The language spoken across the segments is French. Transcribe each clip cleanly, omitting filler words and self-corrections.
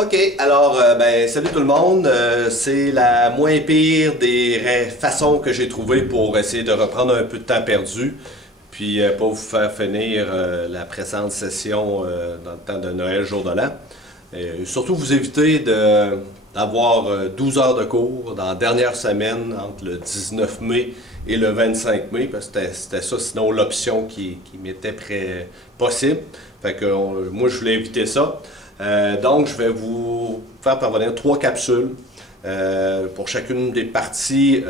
OK, alors, salut tout le monde. C'est la moins pire des façons que j'ai trouvées pour essayer de reprendre un peu de temps perdu, puis pas vous faire finir la présente session dans le temps de Noël, jour de l'an. Surtout vous éviter d'avoir 12 heures de cours dans la dernière semaine entre le 19 mai et le 25 mai, parce que c'était ça sinon l'option qui m'était possible. Fait que moi je voulais éviter ça. Donc, je vais vous faire parvenir 3 capsules pour chacune des parties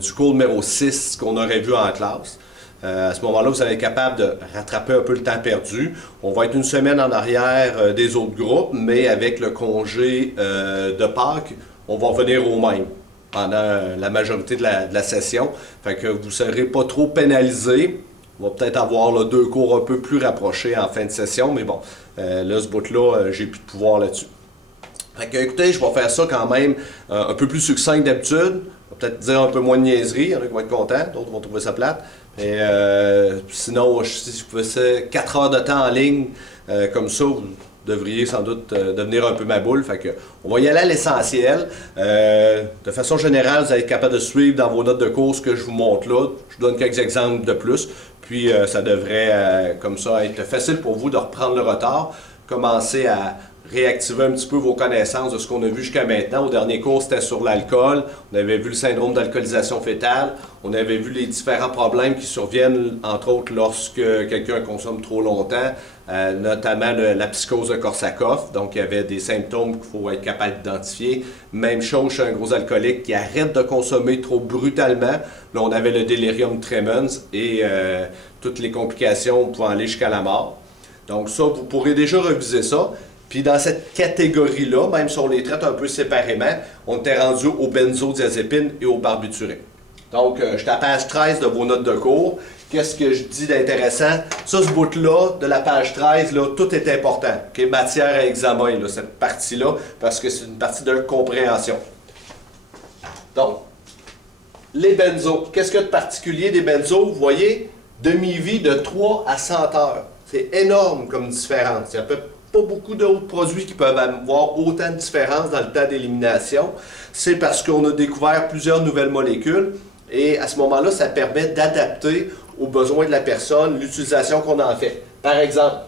du cours numéro 6 qu'on aurait vu en classe. À ce moment-là, vous allez être capable de rattraper un peu le temps perdu. On va être une semaine en arrière des autres groupes, mais avec le congé de Pâques, on va revenir au même pendant la majorité de la session. Fait que vous ne serez pas trop pénalisés. On va peut-être avoir là, 2 cours un peu plus rapprochés en fin de session, mais bon, là, ce bout-là, j'ai plus de pouvoir là-dessus. Fait que, écoutez, je vais faire ça quand même un peu plus succinct que d'habitude. Je vais peut-être dire un peu moins de niaiseries, il y en a qui vont être contents, d'autres vont trouver ça plate. Mais sinon, si je faisais 4 heures de temps en ligne comme ça, vous devriez sans doute devenir un peu ma boule. Fait que, on va y aller à l'essentiel. De façon générale, vous allez être capable de suivre dans vos notes de cours ce que je vous montre là. Je vous donne quelques exemples de plus. Puis ça devrait, comme ça, être facile pour vous de reprendre le retard. Commencer à réactiver un petit peu vos connaissances de ce qu'on a vu jusqu'à maintenant. Au dernier cours, c'était sur l'alcool. On avait vu le syndrome d'alcoolisation fétale. On avait vu les différents problèmes qui surviennent, entre autres, lorsque quelqu'un consomme trop longtemps, notamment la psychose de Korsakoff. Donc, il y avait des symptômes qu'il faut être capable d'identifier. Même chose chez un gros alcoolique qui arrête de consommer trop brutalement. Là, on avait le délirium tremens et toutes les complications pouvant aller jusqu'à la mort. Donc ça, vous pourrez déjà reviser ça. Puis dans cette catégorie-là, même si on les traite un peu séparément, on était rendu aux benzodiazépines et aux barbituriques. Donc, j'étais à page 13 de vos notes de cours. Qu'est-ce que je dis d'intéressant? Ça, ce bout-là, de la page 13, là, tout est important. Okay? Matière à examen, là, cette partie-là, parce que c'est une partie de compréhension. Donc, les benzos. Qu'est-ce qu'il y a de particulier des benzos? Vous voyez, demi-vie de 3 à 100 heures. C'est énorme comme différence. Il n'y a pas beaucoup d'autres produits qui peuvent avoir autant de différence dans le temps d'élimination. C'est parce qu'on a découvert plusieurs nouvelles molécules et à ce moment-là, ça permet d'adapter aux besoins de la personne l'utilisation qu'on en fait. Par exemple,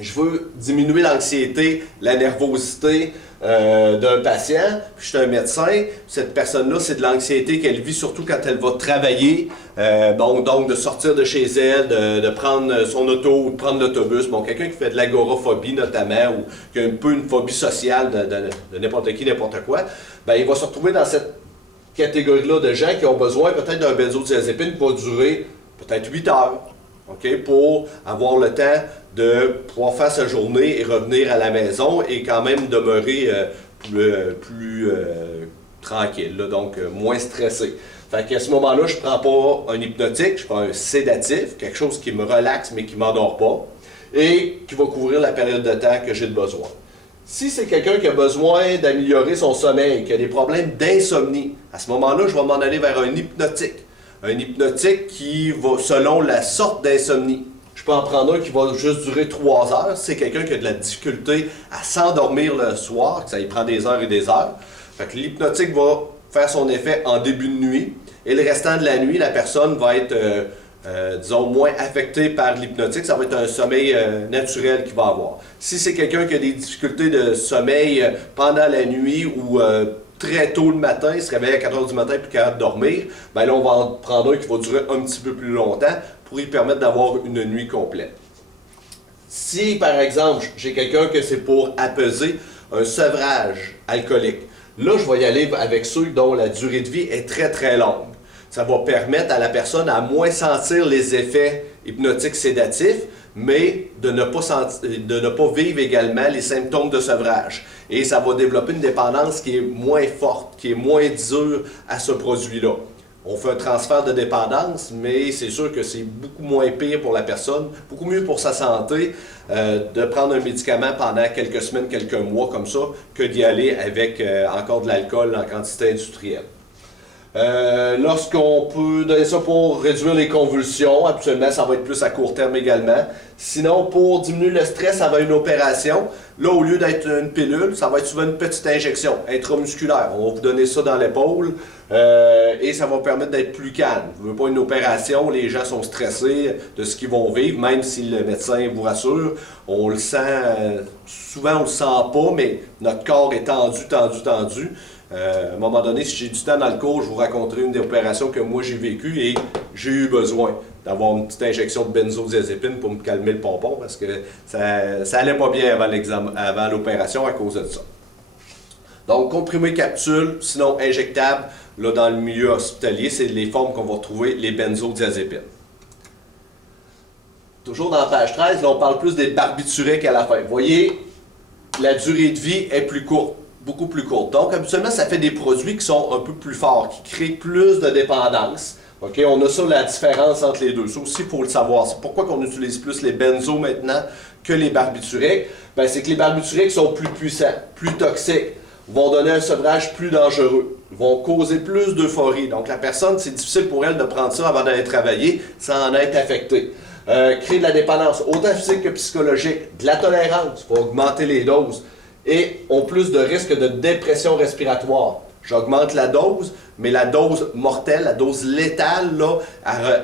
je veux diminuer l'anxiété, la nervosité d'un patient, puis je suis un médecin, cette personne-là, c'est de l'anxiété qu'elle vit surtout quand elle va travailler, donc de sortir de chez elle, de prendre son auto ou de prendre l'autobus. Bon, quelqu'un qui fait de l'agoraphobie notamment, ou qui a un peu une phobie sociale de n'importe qui, n'importe quoi, ben, il va se retrouver dans cette catégorie-là de gens qui ont besoin peut-être d'un benzodiazépine qui va durer peut-être 8 heures. Okay, pour avoir le temps de pouvoir faire sa journée et revenir à la maison et quand même demeurer plus tranquille, là, donc moins stressé. Fait qu'à ce moment-là, je ne prends pas un hypnotique, je prends un sédatif, quelque chose qui me relaxe mais qui ne m'endort pas et qui va couvrir la période de temps que j'ai besoin. Si c'est quelqu'un qui a besoin d'améliorer son sommeil, qui a des problèmes d'insomnie, à ce moment-là, je vais m'en aller vers un hypnotique. Un hypnotique qui va selon la sorte d'insomnie. Je peux en prendre un qui va juste durer 3 heures. Si c'est quelqu'un qui a de la difficulté à s'endormir le soir, que ça y prend des heures et des heures. Fait que l'hypnotique va faire son effet en début de nuit. Et le restant de la nuit, la personne va être, disons, moins affectée par l'hypnotique. Ça va être un sommeil naturel qu'il va avoir. Si c'est quelqu'un qui a des difficultés de sommeil pendant la nuit ou très tôt le matin, il se réveille à 4 heures du matin puis capable de dormir, ben là, on va en prendre un qui va durer un petit peu plus longtemps pour lui permettre d'avoir une nuit complète. Si, par exemple, j'ai quelqu'un que c'est pour apaiser un sevrage alcoolique, là, je vais y aller avec ceux dont la durée de vie est très, très longue. Ça va permettre à la personne à moins sentir les effets hypnotiques sédatifs, mais de ne pas vivre également les symptômes de sevrage. Et ça va développer une dépendance qui est moins forte, qui est moins dure à ce produit-là. On fait un transfert de dépendance, mais c'est sûr que c'est beaucoup moins pire pour la personne, beaucoup mieux pour sa santé de prendre un médicament pendant quelques semaines, quelques mois comme ça, que d'y aller avec encore de l'alcool en quantité industrielle. Lorsqu'on peut donner ça pour réduire les convulsions, habituellement ça va être plus à court terme également. Sinon, pour diminuer le stress avant une opération, là au lieu d'être une pilule, ça va être souvent une petite injection intramusculaire. On va vous donner ça dans l'épaule et ça va permettre d'être plus calme. Vous ne voulez pas une opération, les gens sont stressés de ce qu'ils vont vivre, même si le médecin vous rassure, on le sent, souvent on le sent pas, mais notre corps est tendu. À un moment donné, si j'ai du temps dans le cours, je vous raconterai une des opérations que moi j'ai vécues et j'ai eu besoin d'avoir une petite injection de benzodiazépine pour me calmer le pompon parce que ça allait pas bien avant l'opération à cause de ça. Donc, comprimé capsule, sinon injectable, là dans le milieu hospitalier, c'est les formes qu'on va retrouver, les benzodiazépines. Toujours dans la page 13, là on parle plus des barbituriques à la fin. Vous voyez, la durée de vie est plus courte. Beaucoup plus courte. Donc, habituellement, ça fait des produits qui sont un peu plus forts, qui créent plus de dépendance. Okay? On a ça, la différence entre les deux. Ça aussi, il faut le savoir. C'est pourquoi on utilise plus les benzos maintenant que les barbituriques. Ben, c'est que les barbituriques sont plus puissants, plus toxiques, vont donner un sevrage plus dangereux, vont causer plus d'euphorie. Donc, la personne, c'est difficile pour elle de prendre ça avant d'aller travailler sans en être affectée. Créer de la dépendance, autant physique que psychologique, de la tolérance, il faut augmenter les doses. Et ont plus de risques de dépression respiratoire. J'augmente la dose, mais la dose mortelle, la dose létale, là,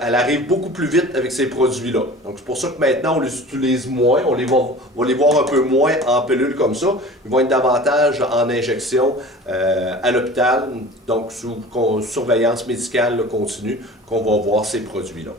elle arrive beaucoup plus vite avec ces produits-là. Donc c'est pour ça que maintenant on les utilise moins, on va les voir un peu moins en pilule comme ça. Ils vont être davantage en injection à l'hôpital, donc sous surveillance médicale là, continue, qu'on va voir ces produits-là.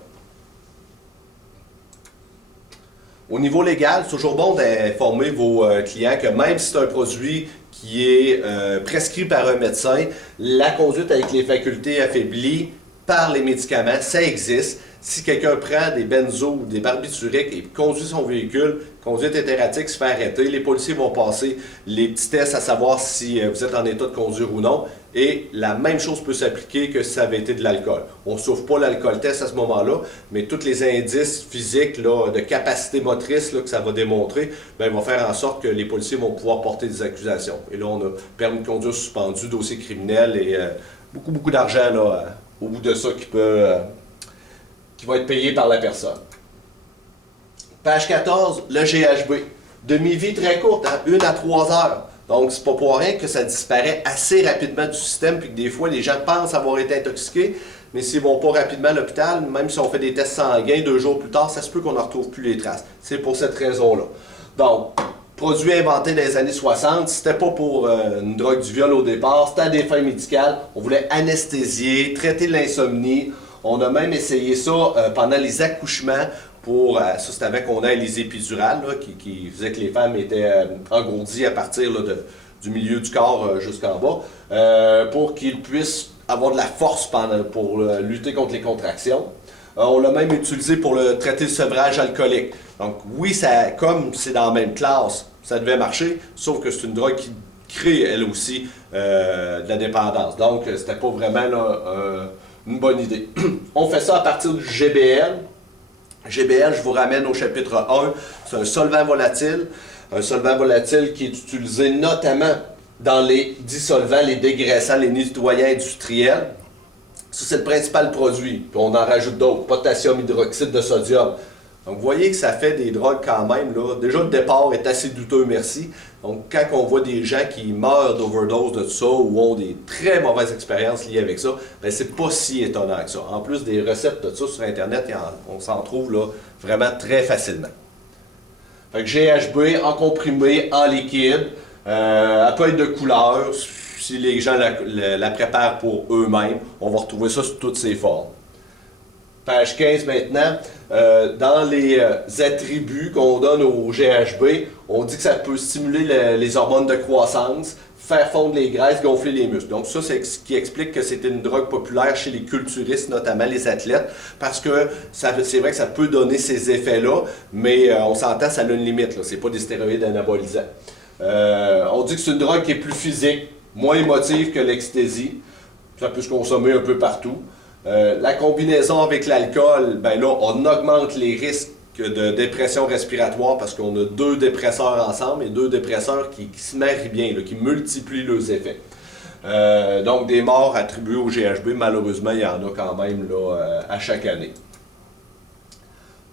Au niveau légal, c'est toujours bon d'informer vos clients que même si c'est un produit qui est prescrit par un médecin, la conduite avec les facultés affaiblies par les médicaments, ça existe. Si quelqu'un prend des benzos ou des barbituriques et conduit son véhicule, conduite erratique, se fait arrêter, les policiers vont passer les petits tests à savoir si vous êtes en état de conduire ou non. Et la même chose peut s'appliquer que si ça avait été de l'alcool. On ne sauve pas l'alcool test à ce moment-là, mais tous les indices physiques là, de capacité motrice là, que ça va démontrer, ben, vont faire en sorte que les policiers vont pouvoir porter des accusations. Et là, on a permis de conduire suspendu, dossier criminel et beaucoup d'argent là, au bout de ça qui va être payé par la personne. Page 14, le GHB. Demi-vie très courte, hein, 1 à 3 heures. Donc, c'est pas pour rien que ça disparaît assez rapidement du système, puis que des fois, les gens pensent avoir été intoxiqués, mais s'ils ne vont pas rapidement à l'hôpital, même si on fait des tests sanguins 2 jours plus tard, ça se peut qu'on ne retrouve plus les traces. C'est pour cette raison-là. Donc, produit inventé dans les années 60, c'était pas pour une drogue du viol au départ, c'était à des fins médicales. On voulait anesthésier, traiter l'insomnie. On a même essayé ça pendant les accouchements. Ça, c'était avant qu'on ait les épidurales, là, qui faisaient que les femmes étaient engourdies à partir là, du milieu du corps jusqu'en bas, pour qu'ils puissent avoir de la force pour lutter contre les contractions. On l'a même utilisé pour traiter le sevrage alcoolique. Donc oui, comme c'est dans la même classe, ça devait marcher, sauf que c'est une drogue qui crée, elle aussi, de la dépendance. Donc, c'était pas vraiment là, une bonne idée. On fait ça à partir du GBL. GBL, je vous ramène au chapitre 1, c'est un solvant volatile. Un solvant volatile qui est utilisé notamment dans les dissolvants, les dégraissants, les nettoyants industriels. Ça, c'est le principal produit. Puis on en rajoute d'autres, potassium hydroxyde de sodium. Donc, vous voyez que ça fait des drogues quand même, là. Déjà, le départ est assez douteux, merci. Donc, quand on voit des gens qui meurent d'overdose de tout ça ou ont des très mauvaises expériences liées avec ça, ben c'est pas si étonnant que ça. En plus, des recettes de ça sur Internet, on s'en trouve là, vraiment très facilement. Fait que GHB en comprimé, en liquide, elle peut être de couleur. Si les gens la préparent pour eux-mêmes, on va retrouver ça sous toutes ses formes. Page 15 maintenant, dans les attributs qu'on donne au GHB, on dit que ça peut stimuler les hormones de croissance, faire fondre les graisses, gonfler les muscles. Donc ça, c'est ce qui explique que c'est une drogue populaire chez les culturistes, notamment les athlètes, parce que c'est vrai que ça peut donner ces effets-là, mais on s'entend, ça a une limite, c'est pas des stéroïdes anabolisants. On dit que c'est une drogue qui est plus physique, moins émotive que l'ecstasy, ça peut se consommer un peu partout. La combinaison avec l'alcool, ben là, on augmente les risques de dépression respiratoire parce qu'on a 2 dépresseurs ensemble et 2 dépresseurs qui se marient bien, là, qui multiplient leurs effets. Donc des morts attribuées au GHB, malheureusement, il y en a quand même là, à chaque année.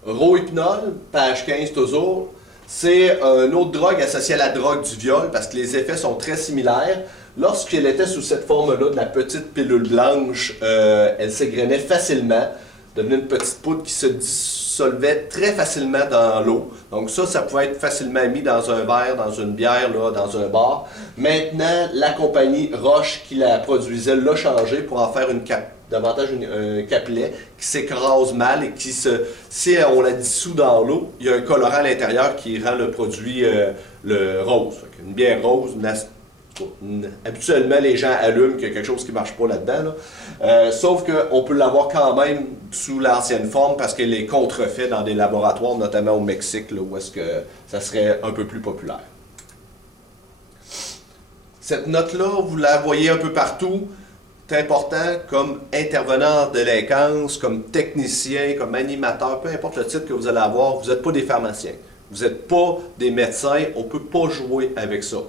Rohypnol, page 15 toujours, c'est une autre drogue associée à la drogue du viol parce que les effets sont très similaires. Lorsqu'elle était sous cette forme-là de la petite pilule blanche, elle s'égrenait facilement, devenait une petite poudre qui se dissolvait très facilement dans l'eau. Donc ça pouvait être facilement mis dans un verre, dans une bière, là, dans un bar. Maintenant, la compagnie Roche qui la produisait l'a changé pour en faire davantage un capelet qui s'écrase mal et qui si on la dissout dans l'eau, il y a un colorant à l'intérieur qui rend le produit le rose. Une bière rose, habituellement, les gens allument qu'il y a quelque chose qui ne marche pas là-dedans. Là. Sauf qu'on peut l'avoir quand même sous l'ancienne forme parce qu'elle est contrefaite dans des laboratoires, notamment au Mexique, là, où est-ce que ça serait un peu plus populaire. Cette note-là, vous la voyez un peu partout. C'est important comme intervenant en délinquance, comme technicien, comme animateur, peu importe le titre que vous allez avoir, vous n'êtes pas des pharmaciens. Vous n'êtes pas des médecins, on ne peut pas jouer avec ça.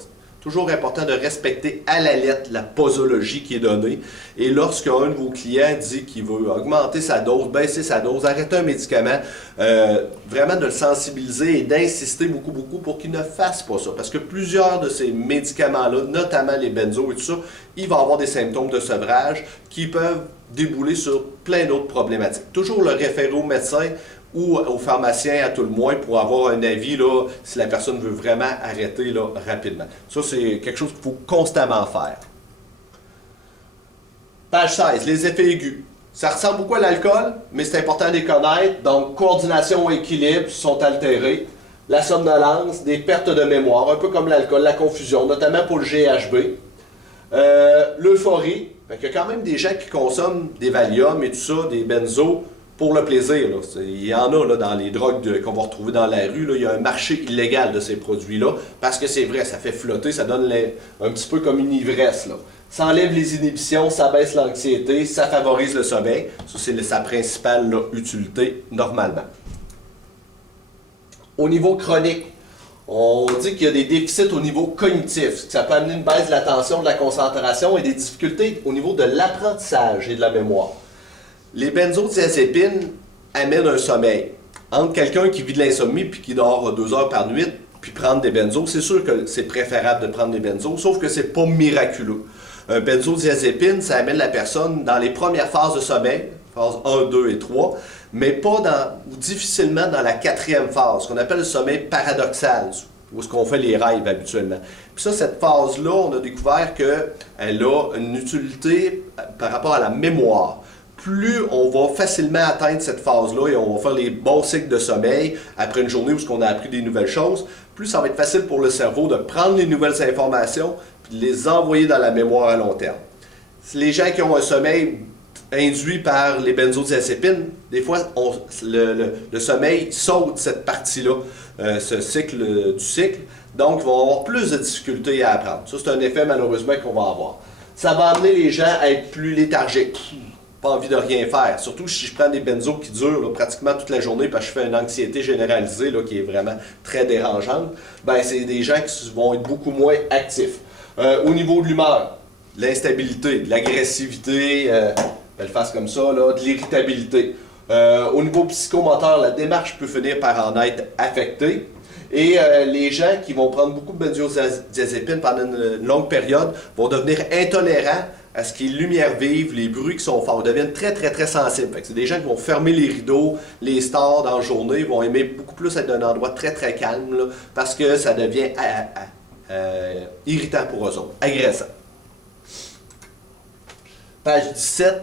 Toujours important de respecter à la lettre la posologie qui est donnée. Et lorsqu'un de vos clients dit qu'il veut augmenter sa dose, baisser sa dose, arrêter un médicament, vraiment de le sensibiliser et d'insister beaucoup pour qu'il ne fasse pas ça. Parce que plusieurs de ces médicaments-là, notamment les benzos et tout ça, il va avoir des symptômes de sevrage qui peuvent débouler sur plein d'autres problématiques. Toujours le référer au médecin ou au pharmacien à tout le moins pour avoir un avis là, si la personne veut vraiment arrêter là, rapidement. Ça, c'est quelque chose qu'il faut constamment faire. Page 16, les effets aigus. Ça ressemble beaucoup à l'alcool, mais c'est important de les connaître. Donc, coordination et équilibre sont altérés. La somnolence, des pertes de mémoire, un peu comme l'alcool, la confusion, notamment pour le GHB. L'euphorie. Il y a quand même des gens qui consomment des Valium et tout ça, des benzos, pour le plaisir. Là. Il y en a là, dans les drogues qu'on va retrouver dans la rue. Là, il y a un marché illégal de ces produits-là. Parce que c'est vrai, ça fait flotter, ça donne un petit peu comme une ivresse. Là. Ça enlève les inhibitions, ça baisse l'anxiété, ça favorise le sommeil. Ça, c'est sa principale là, utilité normalement. Au niveau chronique, on dit qu'il y a des déficits au niveau cognitif. Ça peut amener une baisse de l'attention, de la concentration et des difficultés au niveau de l'apprentissage et de la mémoire. Les benzodiazépines amènent un sommeil. Entre quelqu'un qui vit de l'insomnie puis qui dort 2 heures par nuit puis prendre des benzos, c'est sûr que c'est préférable de prendre des benzos, sauf que c'est pas miraculeux. Un benzodiazépine, ça amène la personne dans les premières phases de sommeil, phase 1, 2 et 3, mais pas ou difficilement dans la 4e phase, ce qu'on appelle le sommeil paradoxal, où est-ce qu'on fait les rêves habituellement. Puis ça, cette phase-là, on a découvert qu'elle a une utilité par rapport à la mémoire. Plus on va facilement atteindre cette phase-là et on va faire les bons cycles de sommeil après une journée où on a appris des nouvelles choses, plus ça va être facile pour le cerveau de prendre les nouvelles informations et de les envoyer dans la mémoire à long terme. Les gens qui ont un sommeil induit par les benzodiazépines, des fois, le sommeil saute cette partie-là, ce cycle du cycle, donc ils vont avoir plus de difficultés à apprendre. Ça, c'est un effet malheureusement qu'on va avoir. Ça va amener les gens à être plus léthargiques. Pas envie de rien faire. Surtout si je prends des benzos qui durent là, pratiquement toute la journée parce que je fais une anxiété généralisée là, qui est vraiment très dérangeante, ben, c'est des gens qui vont être beaucoup moins actifs. Au niveau de l'humeur, l'instabilité, de l'agressivité, belle face comme ça, là, de l'irritabilité. Au niveau psychomoteur, la démarche peut finir par en être affectée. Et les gens qui vont prendre beaucoup de benzodiazépines pendant une longue période vont devenir intolérants à ce qui est lumière vive, les bruits qui sont forts, ils deviennent très très très sensibles. C'est des gens qui vont fermer les rideaux, les stores dans la journée, vont aimer beaucoup plus être dans un endroit très très calme là, parce que ça devient irritant pour eux autres, agressant. Page 17,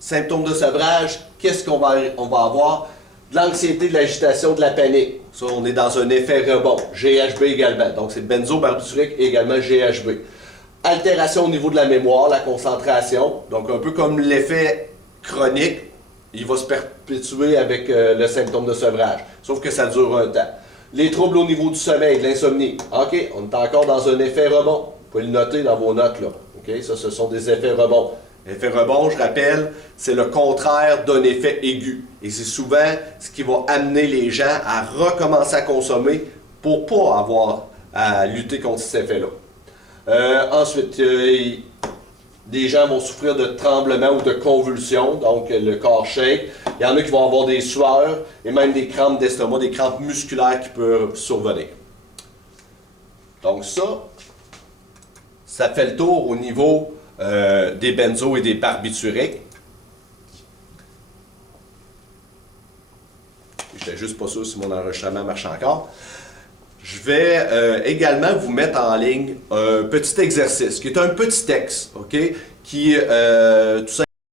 symptômes de sevrage, qu'est-ce qu'on va avoir? De l'anxiété, de l'agitation, de la panique. Ça, on est dans un effet rebond. GHB également. Donc, c'est benzobarbiturique et également GHB. Altération au niveau de la mémoire, la concentration. Donc, un peu comme l'effet chronique, il va se perpétuer avec le symptôme de sevrage. Sauf que ça dure un temps. Les troubles au niveau du sommeil, de l'insomnie. OK, on est encore dans un effet rebond. Vous pouvez le noter dans vos notes, là. OK, ça, ce sont des effets rebonds. L'effet rebond, je rappelle, c'est le contraire d'un effet aigu. Et c'est souvent ce qui va amener les gens à recommencer à consommer pour ne pas avoir à lutter contre cet effet-là. Ensuite, Des gens vont souffrir de tremblements ou de convulsions, donc le corps shake. Il y en a qui vont avoir des sueurs et même des crampes d'estomac, des crampes musculaires qui peuvent survenir. Donc ça fait le tour au niveau des benzos et des barbituriques. Je n'étais juste pas sûr si mon enregistrement marche encore. Je vais également vous mettre en ligne un petit exercice, qui est un petit texte, OK? Qui tout simplement